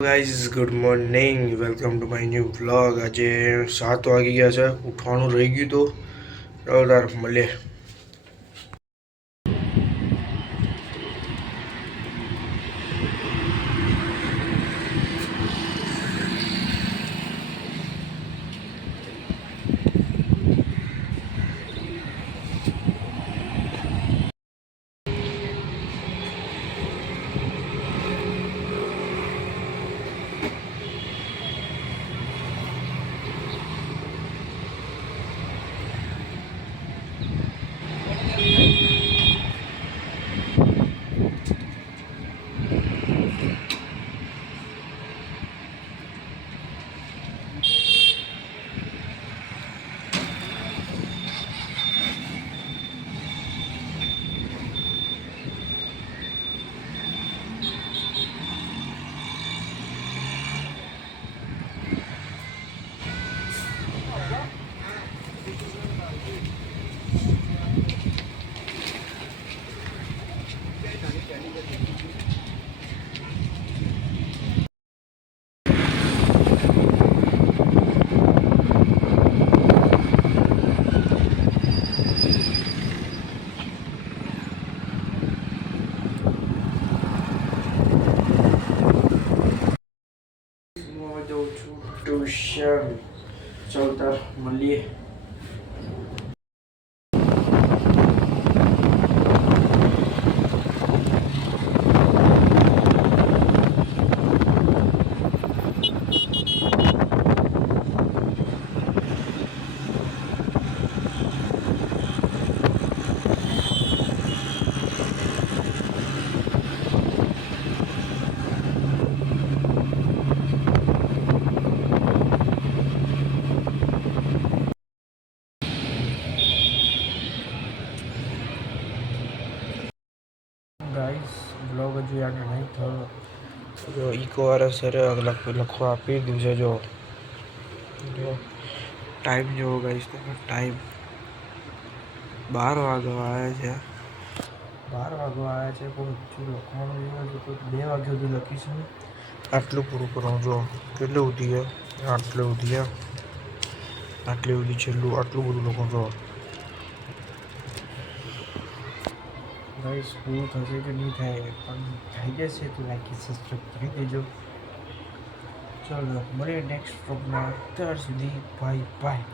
Guys good morning, welcome to my new vlog. આજે 7 વાગી ગયા છે, ઉઠવાનું રહી ગયું તો ચાલો તાર મળીએ. જઉં છું ટ્યુશન, ચાલો તાર મળીએ. ગાઈસ બ્લોગ હજુ આગળ નહીં થયો. જો ઇકોવાળા સરે લખવા આપી દીધું છે. જો ટાઈમ જોવો ગાઈસ, તમે ટાઈમ 12 વાગવા આવ્યા છે. 12 વાગવા આવ્યા છે, પણ હજુ લખવાનું એવું છે તો 2 વાગ્યા સુધી લખીશું. આટલું પૂરું કરવાનું. જો કેટલું ઉધી ગયા, આટલું ઉધી ગયા, આટલી ઉધી છેલ્લું, આટલું બધું લોકો. જો ગાઈસ પૂરું થશે કે નહીં થાય, પણ થઈ જશે તો લાઈક સબસ્ક્રાઈબ કરી દેજો. ચાલો મળીએ નેક્સ્ટ વ્લોગમાં. ત્યાર સુધી બાય બાય.